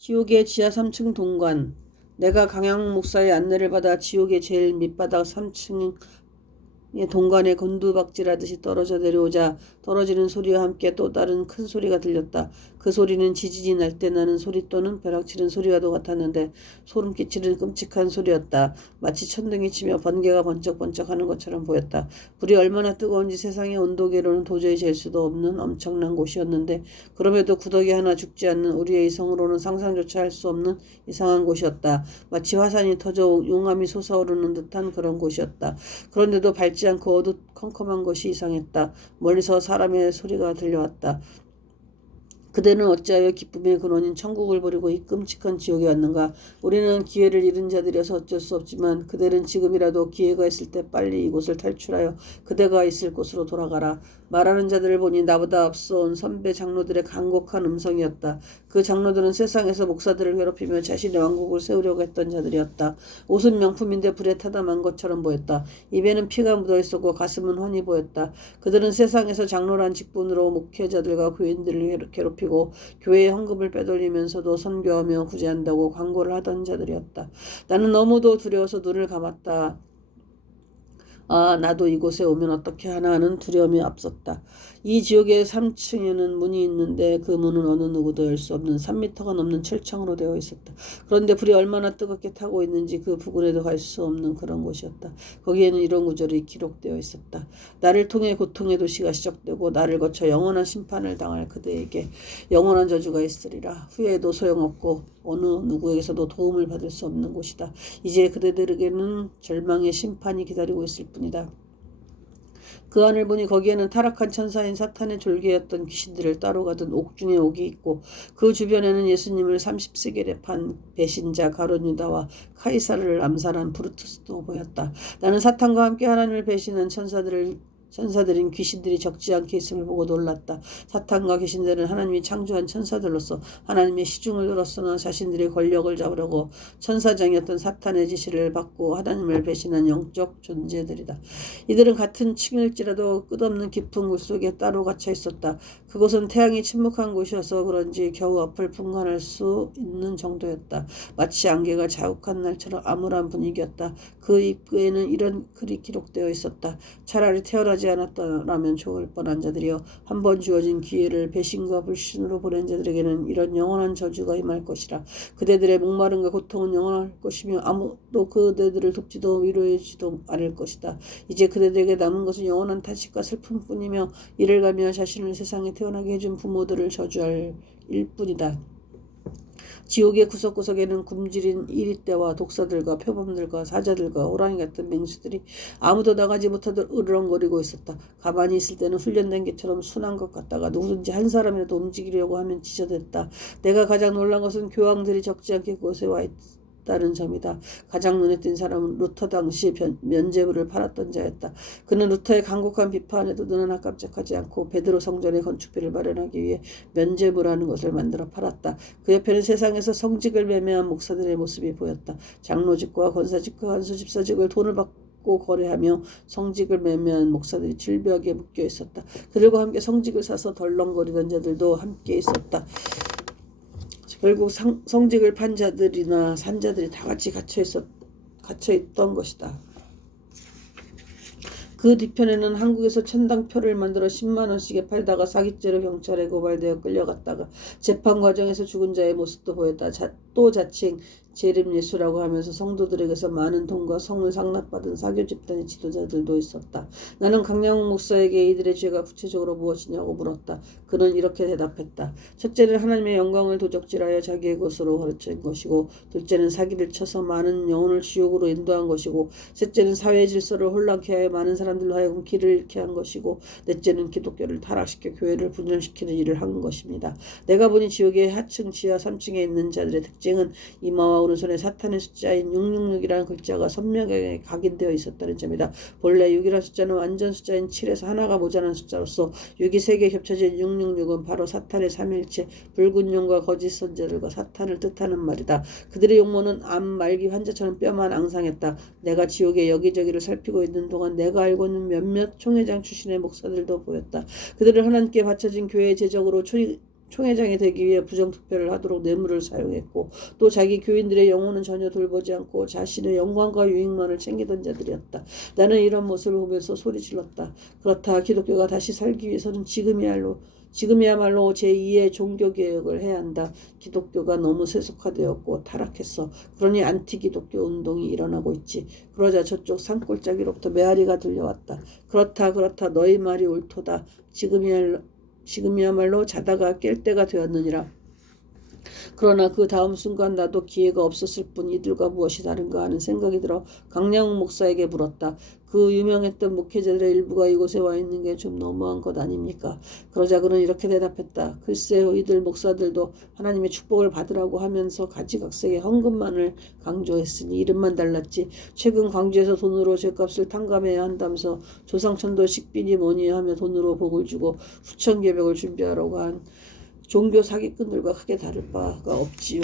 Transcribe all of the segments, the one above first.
지옥의 지하 3층 동관. 내가 강양 목사의 안내를 받아 지옥의 제일 밑바닥 3층 동관에 곤두박질하듯이 떨어져 내려오자 떨어지는 소리와 함께 또 다른 큰 소리가 들렸다. 그 소리는 지진이 날 때 나는 소리 또는 벼락치는 소리와도 같았는데 소름 끼치는 끔찍한 소리였다. 마치 천둥이 치며 번개가 번쩍번쩍하는 것처럼 보였다. 불이 얼마나 뜨거운지 세상의 온도계로는 도저히 잴 수도 없는 엄청난 곳이었는데 그럼에도 구더기 하나 죽지 않는 우리의 이성으로는 상상조차 할 수 없는 이상한 곳이었다. 마치 화산이 터져 용암이 솟아오르는 듯한 그런 곳이었다. 그런데도 밝지 않고 어두컴컴한 것이 이상했다. 멀리서 사람의 소리가 들려왔다. 그대는 어찌하여 기쁨의 근원인 천국을 버리고 이 끔찍한 지옥에 왔는가? 우리는 기회를 잃은 자들이어서 어쩔 수 없지만 그대는 지금이라도 기회가 있을 때 빨리 이곳을 탈출하여 그대가 있을 곳으로 돌아가라. 말하는 자들을 보니 나보다 앞서온 선배 장로들의 간곡한 음성이었다. 그 장로들은 세상에서 목사들을 괴롭히며 자신의 왕국을 세우려고 했던 자들이었다. 옷은 명품인데 불에 타다 만 것처럼 보였다. 입에는 피가 묻어있었고 가슴은 훤히 보였다. 그들은 세상에서 장로란 직분으로 목회자들과 교인들을 괴롭히고 교회의 헌금을 빼돌리면서도 선교하며 구제한다고 광고를 하던 자들이었다. 나는 너무도 두려워서 눈을 감았다. 아, 나도 이곳에 오면 어떻게 하나 하는 두려움이 앞섰다. 이 지옥의 3층에는 문이 있는데 그 문은 어느 누구도 열 수 없는 3미터가 넘는 철창으로 되어 있었다. 그런데 불이 얼마나 뜨겁게 타고 있는지 그 부근에도 갈 수 없는 그런 곳이었다. 거기에는 이런 구절이 기록되어 있었다. 나를 통해 고통의 도시가 시작되고 나를 거쳐 영원한 심판을 당할 그대에게 영원한 저주가 있으리라. 후회해도 소용없고 어느 누구에게서도 도움을 받을 수 없는 곳이다. 이제 그대들에게는 절망의 심판이 기다리고 있을 뿐이다. 그 안을 보니 거기에는 타락한 천사인 사탄의 졸개였던 귀신들을 따로 가둔 옥 중에 옥이 있고 그 주변에는 예수님을 30세겔에 판 배신자 가룟 유다와 카이사르를 암살한 브루투스도 보였다. 나는 사탄과 함께 하나님을 배신한 천사들인 귀신들이 적지 않게 있음을 보고 놀랐다. 사탄과 귀신들은 하나님이 창조한 천사들로서 하나님의 시중을 들었으나 자신들의 권력을 잡으려고 천사장이었던 사탄의 지시를 받고 하나님을 배신한 영적 존재들이다. 이들은 같은 층일지라도 끝없는 깊은 물 속에 따로 갇혀 있었다. 그곳은 태양이 침묵한 곳이어서 그런지 겨우 앞을 분간할 수 있는 정도였다. 마치 안개가 자욱한 날처럼 암울한 분위기였다. 그 입구에는 이런 글이 기록되어 있었다. 차라리 태어나지 않았더라면 좋을 뻔한 자들이여, 한 번 주어진 기회를 배신과 불신으로 보낸 자들에게는 이런 영원한 저주가 임할 것이라. 그대들의 목마름과 고통은 영원할 것이며 아무도 그대들을 돕지도 위로해주지도 않을 것이다. 이제 그대들에게 남은 것은 영원한 탄식과 슬픔뿐이며 이를 가며 자신을 세상에 태어나게 해준 부모들을 저주할 일뿐이다. 지옥의 구석구석에는 굶주린 이리떼와 독사들과 표범들과 사자들과 호랑이 같은 맹수들이 아무도 나가지 못하도록 으르렁거리고 있었다. 가만히 있을 때는 훈련된 개처럼 순한 것 같다가 누구든지 한 사람이라도 움직이려고 하면 지저댔다. 내가 가장 놀란 것은 교황들이 적지 않게 그곳에 와 있다는 점이다. 가장 눈에 띈 사람은 루터 당시 면죄부를 팔았던 자였다. 그는 루터의 간곡한 비판에도 눈 하나 깜짝하지 않고 베드로 성전의 건축비를 마련하기 위해 면죄부라는 것을 만들어 팔았다. 그 옆에는 세상에서 성직을 매매한 목사들의 모습이 보였다. 장로직과 권사직과 간수집사직을 돈을 받고 거래하며 성직을 매매한 목사들이 질벽에 묶여 있었다. 그들과 함께 성직을 사서 덜렁거리던 자들도 함께 있었다. 결국 성직을 판 자들이나 산 자들이 다 같이 갇혀있던 것이다. 그 뒤편에는 한국에서 천당표를 만들어 10만 원씩에 팔다가 사기죄로 경찰에 고발되어 끌려갔다가 재판 과정에서 죽은 자의 모습도 보였다. 또 자칭 재림예수라고 하면서 성도들에게서 많은 돈과 성을 상납받은 사교 집단의 지도자들도 있었다. 나는 강량욱 목사에게 이들의 죄가 구체적으로 무엇이냐고 물었다. 그는 이렇게 대답했다. 첫째는 하나님의 영광을 도적질하여 자기의 것으로 가르친 것이고, 둘째는 사기를 쳐서 많은 영혼을 지옥으로 인도한 것이고, 셋째는 사회 질서를 혼란케 하여 많은 사람들로 하여금 길을 잃게 한 것이고, 넷째는 기독교를 타락시켜 교회를 분열시키는 일을 한 것입니다. 내가 보니 지옥의 하층 지하 3층에 있는 자들의 특징은 이마와 오른손에 사탄의 숫자인 666이라는 글자가 선명하게 각인되어 있었다는 점이다. 본래 6이라는 숫자는 완전 숫자인 7에서 하나가 모자란 숫자로서 6이 3개 겹쳐진 666은 바로 사탄의 삼일체, 붉은 용과 거짓 선자들과 사탄을 뜻하는 말이다. 그들의 용모는 암 말기 환자처럼 뼈만 앙상했다. 내가 지옥의 여기저기를 살피고 있는 동안 내가 알고 있는 몇몇 총회장 출신의 목사들도 보였다. 그들을 하나님께 바쳐진 교회의 제적으로 총회장이 되기 위해 부정투표를 하도록 뇌물을 사용했고 또 자기 교인들의 영혼은 전혀 돌보지 않고 자신의 영광과 유익만을 챙기던 자들이었다. 나는 이런 모습을 보면서 소리 질렀다. 그렇다. 기독교가 다시 살기 위해서는 지금이야말로 제2의 종교개혁을 해야 한다. 기독교가 너무 세속화되었고 타락했어. 그러니 안티기독교 운동이 일어나고 있지. 그러자 저쪽 산골짜기로부터 메아리가 들려왔다. 그렇다. 너희 말이 옳도다. 지금이야말로 자다가 깰 때가 되었느니라. 그러나 그 다음 순간 나도 기회가 없었을 뿐 이들과 무엇이 다른가 하는 생각이 들어 강량욱 목사에게 물었다. 그 유명했던 목회자들의 일부가 이곳에 와 있는 게 좀 너무한 것 아닙니까? 그러자 그는 이렇게 대답했다. 글쎄요, 이들 목사들도 하나님의 축복을 받으라고 하면서 가지각색의 헌금만을 강조했으니 이름만 달랐지. 최근 광주에서 돈으로 죗값을 탕감해야 한다면서 조상천도 식비니 뭐니 하며 돈으로 복을 주고 후천개벽을 준비하라고 한 종교 사기꾼들과 크게 다를 바가 없지요.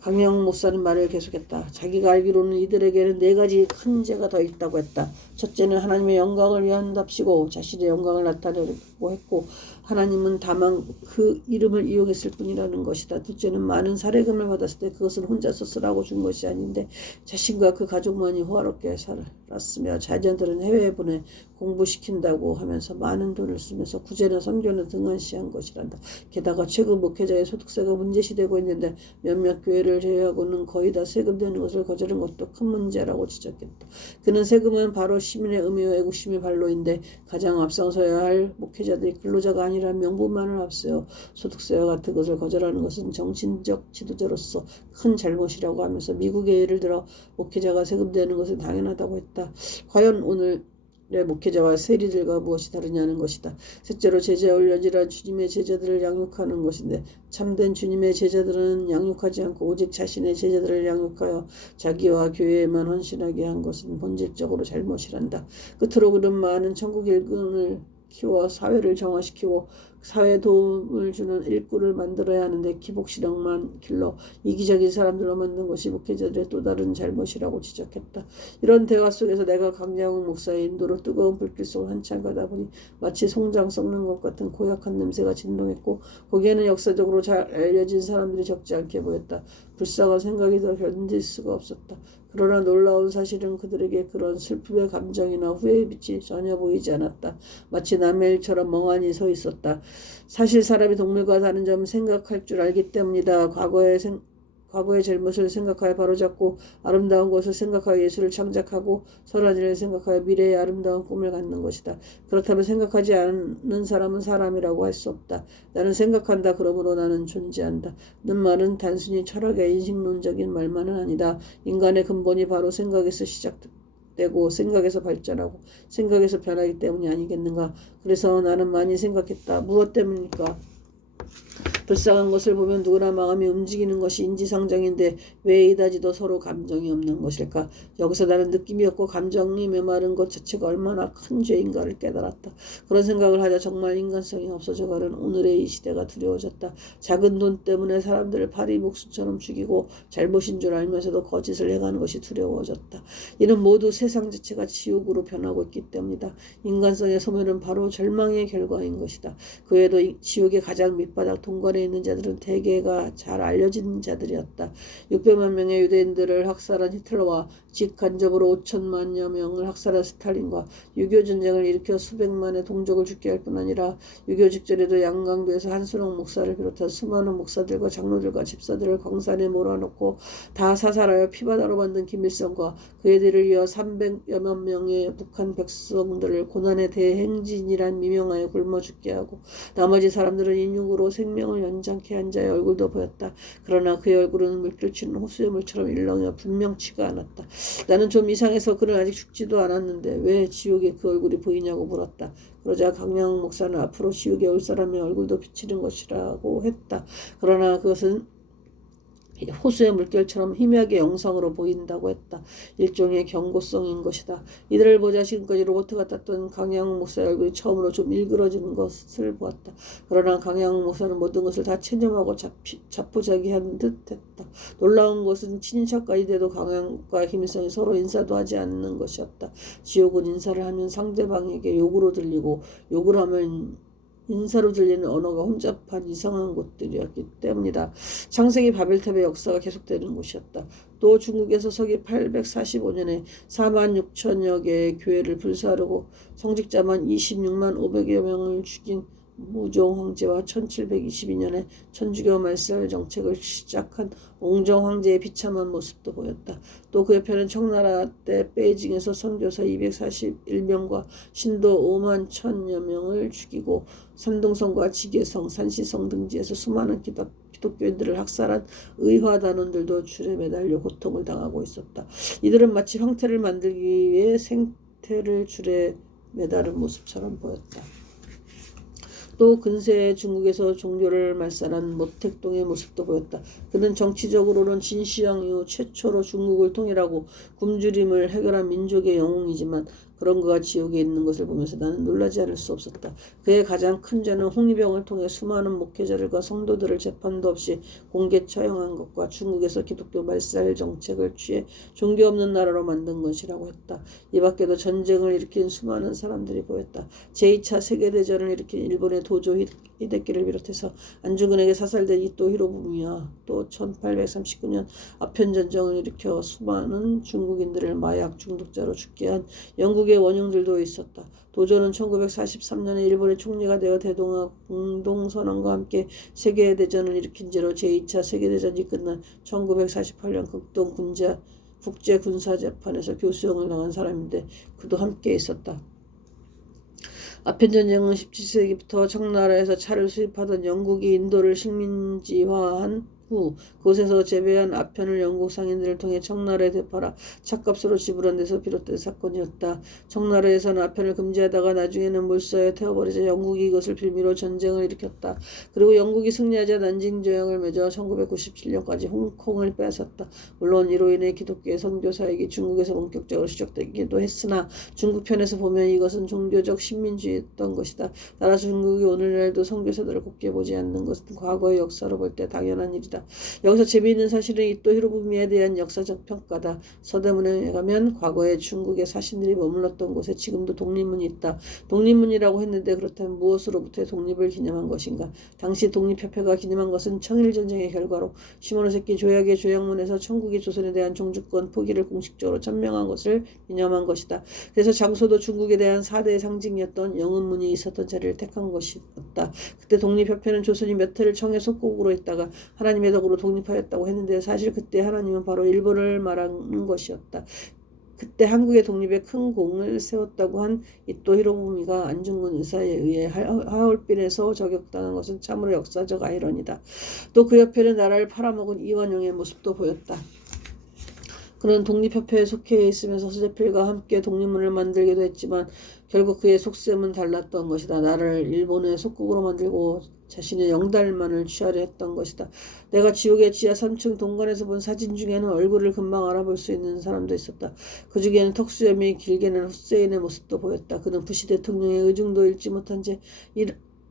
강영욱 목사는 말을 계속했다. 자기가 알기로는 이들에게는 4가지 큰 죄가 더 있다고 했다. 첫째는 하나님의 영광을 위한답시고 자신의 영광을 나타내려고 했고 하나님은 다만 그 이름을 이용했을 뿐이라는 것이다. 둘째는 많은 사례금을 받았을 때 그것을 혼자서 쓰라고 준 것이 아닌데 자신과 그 가족만이 호화롭게 살았으며 자녀들은 해외에 보내 공부시킨다고 하면서 많은 돈을 쓰면서 구제나 선교는 등한시한 것이란다. 게다가 최근 목회자의 소득세가 문제시되고 있는데 몇몇 교회를 제외하고는 거의 다 세금 내는 것을 거절한 것도 큰 문제라고 지적했다. 그는 세금은 바로 시민의 의미와 애국심의 발로인데 가장 앞장서야 할 목회자들이 근로자가 아니라 명분만을 앞세워 소득세와 같은 것을 거절하는 것은 정신적 지도자로서 큰 잘못이라고 하면서 미국의 예를 들어 목회자가 세금 내는 것은 당연하다고 했다. 과연 오늘 목회자와 세리들과 무엇이 다르냐는 것이다. 셋째로 제자의 훈련이란 주님의 제자들을 양육하는 것인데 참된 주님의 제자들은 양육하지 않고 오직 자신의 제자들을 양육하여 자기와 교회에만 헌신하게 한 것은 본질적으로 잘못이란다. 끝으로 그는 많은 천국 일꾼을 키워 사회를 정화시키고 사회에 도움을 주는 일꾼을 만들어야 하는데 기복실력만 길러 이기적인 사람들로 만든 것이 목회자들의 또 다른 잘못이라고 지적했다. 이런 대화 속에서 내가 강량욱 목사의 인도로 뜨거운 불길 속을 한참 가다 보니 마치 송장 썩는 것 같은 고약한 냄새가 진동했고 거기에는 역사적으로 잘 알려진 사람들이 적지 않게 보였다. 불쌍한 생각이 더 견딜 수가 없었다. 그러나 놀라운 사실은 그들에게 그런 슬픔의 감정이나 후회의 빛이 전혀 보이지 않았다. 마치 남의 일처럼 멍하니 서 있었다. 사실 사람이 동물과 다른 점을 생각할 줄 알기 때문이다. 과거의 잘못을 생각하여 바로잡고 아름다운 것을 생각하여 예술을 창작하고 선한 일을 생각하여 미래의 아름다운 꿈을 갖는 것이다. 그렇다면 생각하지 않는 사람은 사람이라고 할 수 없다. 나는 생각한다. 그러므로 나는 존재한다. 는 말은 단순히 철학의 인식론적인 말만은 아니다. 인간의 근본이 바로 생각에서 시작되고 생각에서 발전하고 생각에서 변하기 때문이 아니겠는가. 그래서 나는 많이 생각했다. 무엇 때문입니까? 불쌍한 것을 보면 누구나 마음이 움직이는 것이 인지상정인데 왜 이다지도 서로 감정이 없는 것일까? 여기서 나는 느낌이 없고 감정이 메마른 것 자체가 얼마나 큰 죄인가를 깨달았다. 그런 생각을 하자 정말 인간성이 없어져가는 오늘의 이 시대가 두려워졌다. 작은 돈 때문에 사람들을 파리 목숨처럼 죽이고 잘못인 줄 알면서도 거짓을 해가는 것이 두려워졌다. 이는 모두 세상 자체가 지옥으로 변하고 있기 때문이다. 인간성의 소멸은 바로 절망의 결과인 것이다. 그 외에도 지옥의 가장 밑바닥 동관에 있는 자들은 대개가 잘 알려진 자들이었다. 600만 명의 유대인들을 학살한 히틀러와 직간접으로 5천만여 명을 학살한 스탈린과 6.25 전쟁을 일으켜 수백만의 동족을 죽게 할 뿐 아니라 6.25 직전에도 양강도에서 한순옥 목사를 비롯한 수많은 목사들과 장로들과 집사들을 광산에 몰아넣고 다 사살하여 피바다로 만든 김일성과 그의 뒤를 이어 300여만 명의 북한 백성들을 고난의 대행진이란 미명하에 굶어 죽게 하고 나머지 사람들은 인육으로 생명을 연장케 한 자의 얼굴도 보였다. 그러나 그의 얼굴은 물결치는 호수의 물처럼 일렁여 분명치가 않았다. 나는 좀 이상해서 그는 아직 죽지도 않았는데 왜 지옥에 그 얼굴이 보이냐고 물었다. 그러자 강량욱 목사는 앞으로 지옥에 올 사람의 얼굴도 비치는 것이라고 했다. 그러나 그것은 호수의 물결처럼 희미하게 영상으로 보인다고 했다. 일종의 경고성인 것이다. 이들을 보자 지금까지 로봇 같았던 강양욱 목사의 얼굴이 처음으로 좀 일그러지는 것을 보았다. 그러나 강양욱 목사는 모든 것을 다 체념하고 자포자기한 듯했다. 놀라운 것은 친인척까지 돼도 강양욱과 김일성이 서로 인사도 하지 않는 것이었다. 지옥은 인사를 하면 상대방에게 욕으로 들리고 욕을 하면 인사로 들리는 언어가 혼잡한 이상한 곳들이었기 때문이다. 창세기 바벨탑의 역사가 계속되는 곳이었다. 또 중국에서 서기 845년에 4만 6천여 개의 교회를 불사르고 성직자만 26만 500여 명을 죽인 무종 황제와 1722년에 천주교 말살 정책을 시작한 옹정 황제의 비참한 모습도 보였다. 또 그 옆에는 청나라 때 베이징에서 선교사 241명과 신도 5만 1천여 명을 죽이고 산둥성과 지계성, 산시성 등지에서 수많은 기독교인들을 학살한 의화단원들도 줄에 매달려 고통을 당하고 있었다. 이들은 마치 황태를 만들기 위해 생태를 줄에 매다른 모습처럼 보였다. 또 근세 중국에서 종교를 말살한 모택동의 모습도 보였다. 그는 정치적으로는 진시황 이후 최초로 중국을 통일하고 굶주림을 해결한 민족의 영웅이지만 그런 그가 지옥에 있는 것을 보면서 나는 놀라지 않을 수 없었다. 그의 가장 큰 죄는 홍위병을 통해 수많은 목회자들과 성도들을 재판도 없이 공개 처형한 것과 중국에서 기독교 말살 정책을 취해 종교 없는 나라로 만든 것이라고 했다. 이 밖에도 전쟁을 일으킨 수많은 사람들이 보였다. 제2차 세계대전을 일으킨 일본의 도조 히데키를 비롯해서 안중근에게 사살된 이토 히로부미와 또 1839년 아편전쟁을 일으켜 수많은 중국인들을 마약 중독자로 죽게 한 영국의 원흉들도 있었다. 도조는 1943년에 일본의 총리가 되어 대동아 공동선언과 함께 세계대전을 일으킨 죄로 제2차 세계대전이 끝난 1948년 극동 국제군사재판에서 교수형을 당한 사람인데 그도 함께 있었다. 아편전쟁은 17세기부터 청나라에서 차를 수입하던 영국이 인도를 식민지화한 후 그곳에서 재배한 아편을 영국 상인들을 통해 청나라에 되팔아 찻값으로 지불한 데서 비롯된 사건이었다. 청나라에서는 아편을 금지하다가 나중에는 물서에 태워버리자 영국이 이것을 빌미로 전쟁을 일으켰다. 그리고 영국이 승리하자 난징 조약을 맺어 1997년까지 홍콩을 빼앗았다. 물론 이로 인해 기독교의 선교사역이 중국에서 본격적으로 시작되기도 했으나 중국 편에서 보면 이것은 종교적 식민주의였던 것이다. 따라 중국이 오늘날도 선교사들을 곱게 보지 않는 것은 과거의 역사로 볼 때 당연한 일이다. 여기서 재미있는 사실은 이토 히로부미에 대한 역사적 평가다. 서대문에 가면 과거에 중국의 사신들이 머물렀던 곳에 지금도 독립문이 있다. 독립문이라고 했는데 그렇다면 무엇으로부터의 독립을 기념한 것인가? 당시 독립협회가 기념한 것은 청일전쟁의 결과로 시모노세키 조약의 조약문에서 청국이 조선에 대한 종주권 포기를 공식적으로 천명한 것을 기념한 것이다. 그래서 장소도 중국에 대한 4대의 상징이었던 영은문이 있었던 자리를 택한 것이었다. 그때 독립협회는 조선이 몇 해를 청의 속국으로 있다가 하나님의 덕으로 독립하였다고 했는데 사실 그때 하나님은 바로 일본을 말하는 것이었다. 그때 한국의 독립에 큰 공을 세웠다고 한 이토 히로부미가 안중근 의사에 의해 하얼빈에서 저격당한 것은 참으로 역사적 아이러니다. 또 그 옆에는 나라를 팔아먹은 이완용의 모습도 보였다. 그는 독립협회에 속해 있으면서 서재필과 함께 독립문을 만들기도 했지만 결국 그의 속셈은 달랐던 것이다. 나라를 일본의 속국으로 만들고 자신의 영달만을 취하려 했던 것이다. 내가 지옥의 지하 3층 동관에서 본 사진 중에는 얼굴을 금방 알아볼 수 있는 사람도 있었다. 그 중에는 턱수염이 길게 난 후세인의 모습도 보였다. 그는 부시 대통령의 의중도 잃지 못한 채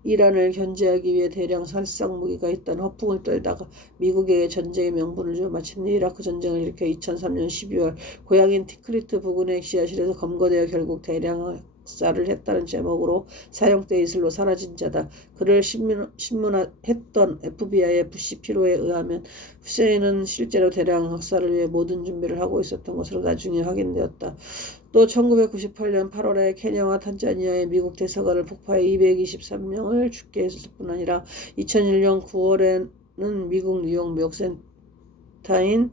이란을 견제하기 위해 대량 살상 무기가 있다는 허풍을 떨다가 미국에게 전쟁의 명분을 줘 마침내 이라크 전쟁을 일으켜 2003년 12월 고향인 티크리트 부근의 지하실에서 검거되어 결국 대량 학살을 했다는 제목으로 사형대 이슬로 사라진 자다. 그를 신문했던 FBI의 부시 피로에 의하면 후세인은 실제로 대량 학살을 위해 모든 준비를 하고 있었던 것으로 나중에 확인되었다. 또 1998년 8월에 케냐와 탄자니아의 미국 대사관을 폭파해 223명을 죽게 했을 뿐 아니라 2001년 9월에는 미국 뉴욕 무역센터인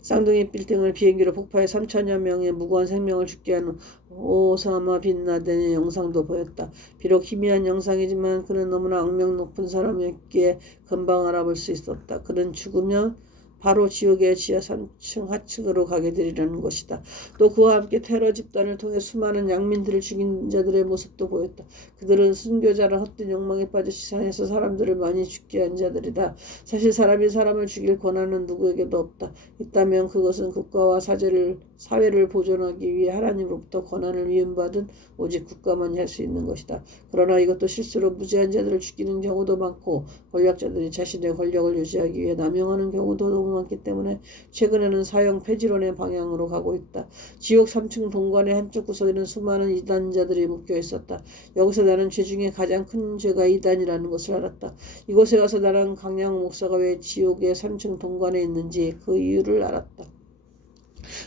쌍둥이 빌딩을 비행기로 폭파해 3천여 명의 무고한 생명을 죽게 한 오사마 빈 라덴의 영상도 보였다. 비록 희미한 영상이지만 그는 너무나 악명 높은 사람이었기에 금방 알아볼 수 있었다. 그는 죽으면 바로 지옥의 지하 3층 하층으로 가게 되리라는 것이다. 또 그와 함께 테러 집단을 통해 수많은 양민들을 죽인 자들의 모습도 보였다. 그들은 순교자라 헛된 욕망에 빠져 시상해서 사람들을 많이 죽게 한 자들이다. 사실 사람이 사람을 죽일 권한은 누구에게도 없다. 있다면 그것은 국가와 사회를 보존하기 위해 하나님으로부터 권한을 위임받은 오직 국가만이 할 수 있는 것이다. 그러나 이것도 실수로 무지한 자들을 죽이는 경우도 많고 권력자들이 자신의 권력을 유지하기 위해 남용하는 경우도 너무 많기 때문에 최근에는 사형 폐지론의 방향으로 가고 있다. 지옥 3층 동관의 한쪽 구석에는 수많은 이단자들이 묶여 있었다. 여기서 나는 죄 중에 가장 큰 죄가 이단이라는 것을 알았다. 이곳에 와서 나는 강양호 목사가 왜 지옥의 3층 동관에 있는지 그 이유를 알았다.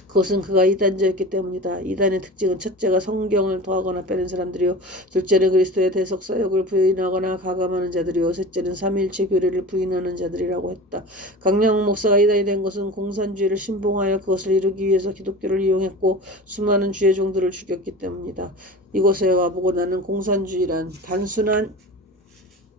그것은 그가 이단자였기 때문이다. 이단의 특징은 첫째가 성경을 더하거나 빼는 사람들이요, 둘째는 그리스도의 대속 사역을 부인하거나 가감하는 자들이요, 셋째는 삼위일체 교리를 부인하는 자들이라고 했다. 강량호 목사가 이단이 된 것은 공산주의를 신봉하여 그것을 이루기 위해서 기독교를 이용했고 수많은 주의 종들을 죽였기 때문이다. 이곳에 와보고 나는 공산주의란 단순한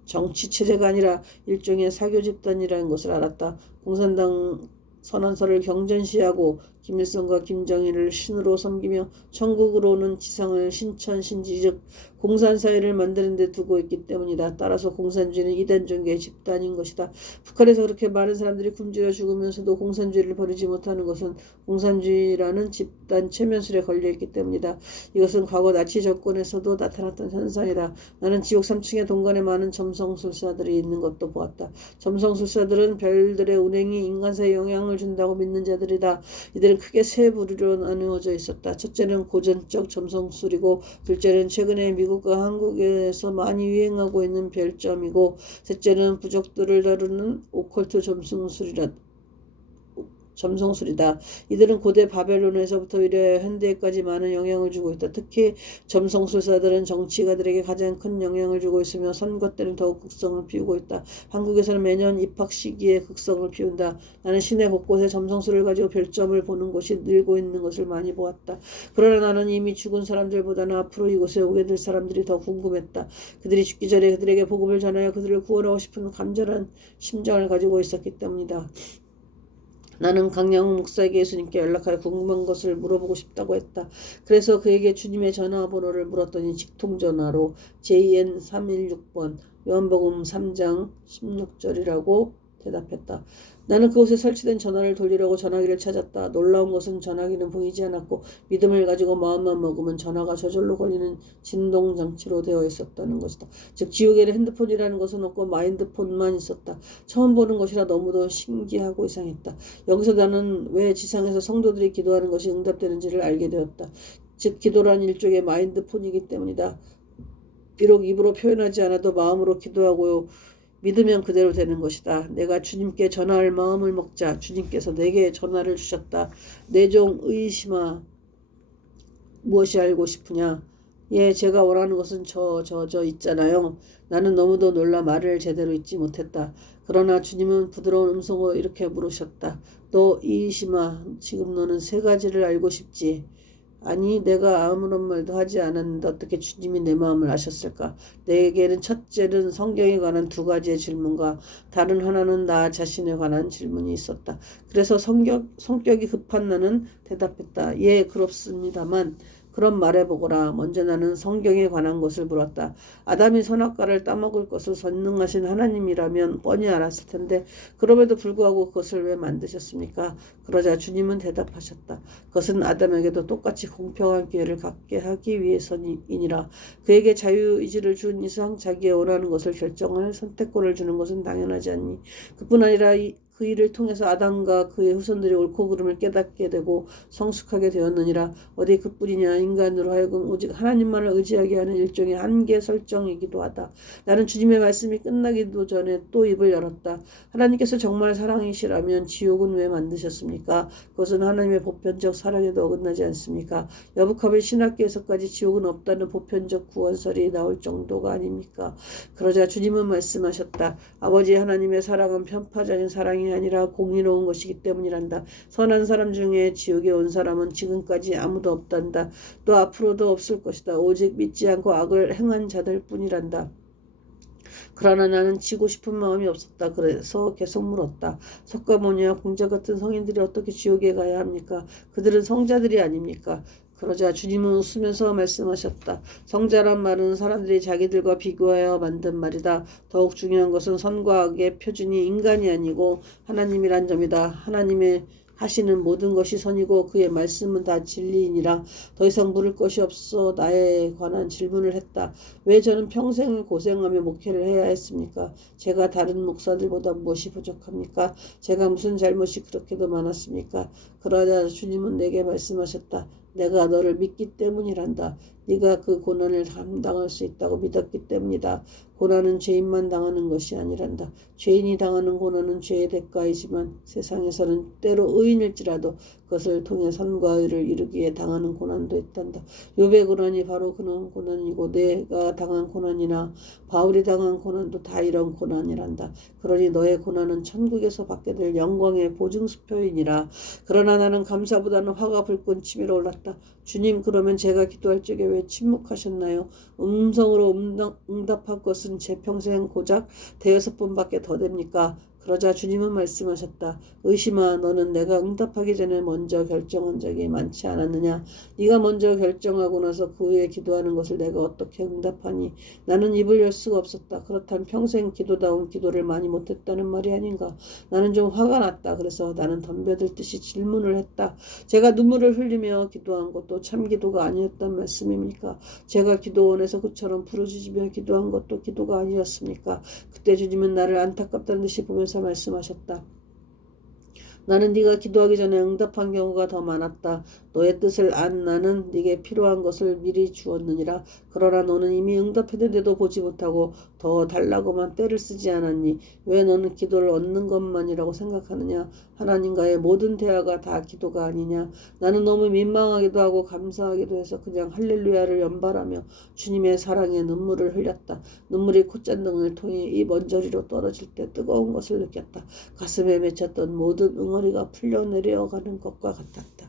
정치 체제가 아니라 일종의 사교 집단이라는 것을 알았다. 공산당 선언서를 경전시하고 김일성과 김정일을 신으로 섬기며 천국으로는 지상을 신천신지 즉 공산사회를 만드는 데 두고 있기 때문이다. 따라서 공산주의는 이단 종교의 집단인 것이다. 북한에서 그렇게 많은 사람들이 굶주려 죽으면서도 공산주의를 버리지 못하는 것은 공산주의라는 집단 최면술에 걸려있기 때문이다. 이것은 과거 나치 정권에서도 나타났던 현상이다. 나는 지옥 3층의 동관에 많은 점성술사들이 있는 것도 보았다. 점성술사들은 별들의 운행이 인간사에 영향을 준다고 믿는 자들이다. 이들은 크게 세 부류로 나누어져 있었다. 첫째는 고전적 점성술이고, 둘째는 최근에 미국과 한국에서 많이 유행하고 있는 별점이고, 셋째는 부족들을 다루는 오컬트 점성술이다. 이들은 고대 바벨론에서부터 이래 현대까지 많은 영향을 주고 있다. 특히 점성술사들은 정치가들에게 가장 큰 영향을 주고 있으며 선거 때는 더욱 극성을 피우고 있다. 한국에서는 매년 입학 시기에 극성을 피운다. 나는 시내 곳곳에 점성술을 가지고 별점을 보는 곳이 늘고 있는 것을 많이 보았다. 그러나 나는 이미 죽은 사람들보다는 앞으로 이곳에 오게 될 사람들이 더 궁금했다. 그들이 죽기 전에 그들에게 복음을 전하여 그들을 구원하고 싶은 간절한 심정을 가지고 있었기 때문이다. 나는 강양호 목사에게 예수님께 연락하여 궁금한 것을 물어보고 싶다고 했다. 그래서 그에게 주님의 전화번호를 물었더니 직통전화로 JN 316번 요한복음 3장 16절이라고 대답했다. 나는 그곳에 설치된 전화를 돌리려고 전화기를 찾았다. 놀라운 것은 전화기는 보이지 않았고 믿음을 가지고 마음만 먹으면 전화가 저절로 걸리는 진동장치로 되어 있었다는 것이다. 즉 지옥에는 핸드폰이라는 것은 없고 마인드폰만 있었다. 처음 보는 것이라 너무도 신기하고 이상했다. 여기서 나는 왜 지상에서 성도들이 기도하는 것이 응답되는지를 알게 되었다. 즉 기도란 일종의 마인드폰이기 때문이다. 비록 입으로 표현하지 않아도 마음으로 기도하고 믿으면 그대로 되는 것이다. 내가 주님께 전할 마음을 먹자. 주님께서 내게 전화를 주셨다. 내 종 의심아 무엇이 알고 싶으냐? 예, 제가 원하는 것은 저 있잖아요. 나는 너무도 놀라 말을 제대로 잊지 못했다. 그러나 주님은 부드러운 음성으로 이렇게 물으셨다. 너 이심아, 지금 너는 세 가지를 알고 싶지? 아니, 내가 아무런 말도 하지 않았는데 어떻게 주님이 내 마음을 아셨을까? 내게는 첫째는 성경에 관한 두 가지의 질문과 다른 하나는 나 자신에 관한 질문이 있었다. 그래서 성격이 급한 나는 대답했다. 예, 그렇습니다만 그럼 말해보거라. 먼저 나는 성경에 관한 것을 물었다. 아담이 선악과를 따먹을 것을 전능하신 하나님이라면 뻔히 알았을 텐데 그럼에도 불구하고 그것을 왜 만드셨습니까? 그러자 주님은 대답하셨다. 그것은 아담에게도 똑같이 공평한 기회를 갖게 하기 위해서이니라. 그에게 자유의지를 준 이상 자기의 원하는 것을 결정할 선택권을 주는 것은 당연하지 않니? 그뿐 아니라 그 일을 통해서 아담과 그의 후손들이 옳고 그름을 깨닫게 되고 성숙하게 되었느니라. 어디 그뿐이냐. 인간으로 하여금 오직 하나님만을 의지하게 하는 일종의 한계 설정이기도 하다. 나는 주님의 말씀이 끝나기도 전에 또 입을 열었다. 하나님께서 정말 사랑이시라면 지옥은 왜 만드셨습니까? 그것은 하나님의 보편적 사랑에도 어긋나지 않습니까? 여북하면 신학계에서까지 지옥은 없다는 보편적 구원설이 나올 정도가 아닙니까? 그러자 주님은 말씀하셨다. 아버지 하나님의 사랑은 편파적인 사랑이 아니라 공의로운 것이기 때문이란다. 선한 사람 중에 지옥에 온 사람은 지금까지 아무도 없단다. 또 앞으로도 없을 것이다. 오직 믿지 않고 악을 행한 자들 뿐이란다. 그러나 나는 지고 싶은 마음이 없었다. 그래서 계속 물었다. 석가모니와 공자 같은 성인들이 어떻게 지옥에 가야 합니까? 그들은 성자들이 아닙니까? 그러자 주님은 웃으면서 말씀하셨다. 성자란 말은 사람들이 자기들과 비교하여 만든 말이다. 더욱 중요한 것은 선과 악의 표준이 인간이 아니고 하나님이란 점이다. 하시는 모든 것이 선이고 그의 말씀은 다 진리이니라. 더 이상 물을 것이 없어 나에 관한 질문을 했다. 왜 저는 평생을 고생하며 목회를 해야 했습니까? 제가 다른 목사들보다 무엇이 부족합니까? 제가 무슨 잘못이 그렇게도 많았습니까? 그러자 주님은 내게 말씀하셨다. 내가 너를 믿기 때문이란다. 네가 그 고난을 감당할 수 있다고 믿었기 때문이다. 고난은 죄인만 당하는 것이 아니란다. 죄인이 당하는 고난은 죄의 대가이지만 세상에서는 때로 의인일지라도 그것을 통해 선과 의를 이루기에 당하는 고난도 있단다. 욥의 고난이 바로 그런 고난이고 내가 당한 고난이나 바울이 당한 고난도 다 이런 고난이란다. 그러니 너의 고난은 천국에서 받게 될 영광의 보증수표이니라. 그러나 나는 감사보다는 화가 불끈 치밀어 올랐다. 주님, 그러면 제가 기도할 적에 왜 침묵하셨나요? 음성으로 응답할 것은 제 평생 고작 5번밖에 더 됩니까? 그러자 주님은 말씀하셨다. 의심아, 너는 내가 응답하기 전에 먼저 결정한 적이 많지 않았느냐? 네가 먼저 결정하고 나서 그 후에 기도하는 것을 내가 어떻게 응답하니? 나는 입을 열 수가 없었다. 그렇다면 평생 기도다운 기도를 많이 못했다는 말이 아닌가? 나는 좀 화가 났다. 그래서 나는 덤벼들듯이 질문을 했다. 제가 눈물을 흘리며 기도한 것도 참 기도가 아니었단 말씀입니까? 제가 기도원에서 그처럼 부르짖으며 기도한 것도 기도가 아니었습니까? 그때 주님은 나를 안타깝다는 듯이 보면서 말씀하셨다. 나는 네가 기도하기 전에 응답한 경우가 더 많았다. 너의 뜻을 안 나는 네게 필요한 것을 미리 주었느니라. 그러나 너는 이미 응답했는데도 보지 못하고 더 달라고만 때를 쓰지 않았니? 왜 너는 기도를 얻는 것만이라고 생각하느냐? 하나님과의 모든 대화가 다 기도가 아니냐? 나는 너무 민망하기도 하고 감사하기도 해서 그냥 할렐루야를 연발하며 주님의 사랑에 눈물을 흘렸다. 눈물이 콧잔등을 통해 입 언저리로 떨어질 때 뜨거운 것을 느꼈다. 가슴에 맺혔던 모든 응어리가 풀려 내려가는 것과 같았다.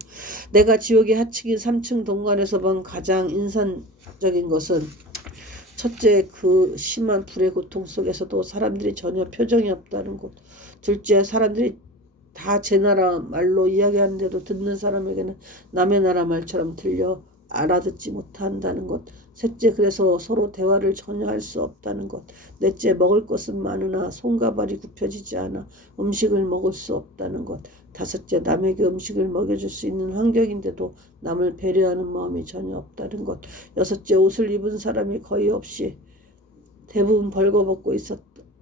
내가 지옥의 하층인 3층 동관에서 본 가장 인상적인 것은 첫째, 그 심한 불의 고통 속에서도 사람들이 전혀 표정이 없다는 것. 둘째, 사람들이 다 제 나라 말로 이야기하는데도 듣는 사람에게는 남의 나라 말처럼 들려 알아듣지 못한다는 것. 셋째, 그래서 서로 대화를 전혀 할 수 없다는 것. 넷째, 먹을 것은 많으나 손과 발이 굽혀지지 않아 음식을 먹을 수 없다는 것. 다섯째, 남에게 음식을 먹여줄 수 있는 환경인데도 남을 배려하는 마음이 전혀 없다는 것. 여섯째, 옷을 입은 사람이 거의 없이 대부분 벌거벗고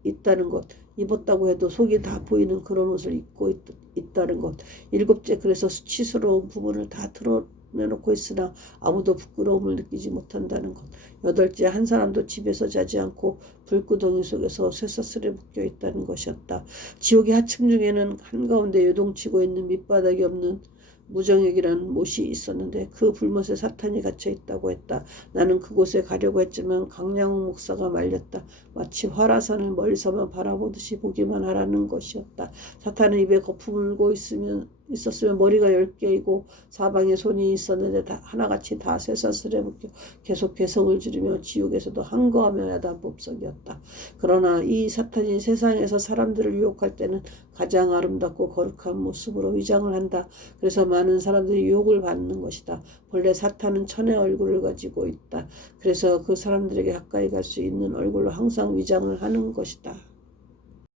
있다는 것. 입었다고 해도 속이 다 보이는 그런 옷을 입고 있다는 것. 일곱째, 그래서 수치스러운 부분을 다 드러내놓고 있으나 아무도 부끄러움을 느끼지 못한다는 것. 여덟째, 한 사람도 집에서 자지 않고 불구덩이 속에서 쇠사슬에 묶여 있다는 것이었다. 지옥의 하층 중에는 한가운데 요동치고 있는 밑바닥이 없는 무정액이라는 못이 있었는데 그 불못에 사탄이 갇혀 있다고 했다. 나는 그곳에 가려고 했지만 강량호 목사가 말렸다. 마치 화라산을 멀리서만 바라보듯이 보기만 하라는 것이었다. 사탄은 입에 거품을 물고 있었으면 머리가 10개이고 사방에 손이 있었는데 다 하나같이 다 쇠사슬에 묶여 계속 괴성을 지르며 지옥에서도 항거하며 야단법석이었다. 그러나 이 사탄이 세상에서 사람들을 유혹할 때는 가장 아름답고 거룩한 모습으로 위장을 한다. 그래서 많은 사람들이 유혹을 받는 것이다. 본래 사탄은 천의 얼굴을 가지고 있다. 그래서 그 사람들에게 가까이 갈 수 있는 얼굴로 항상 위장을 하는 것이다.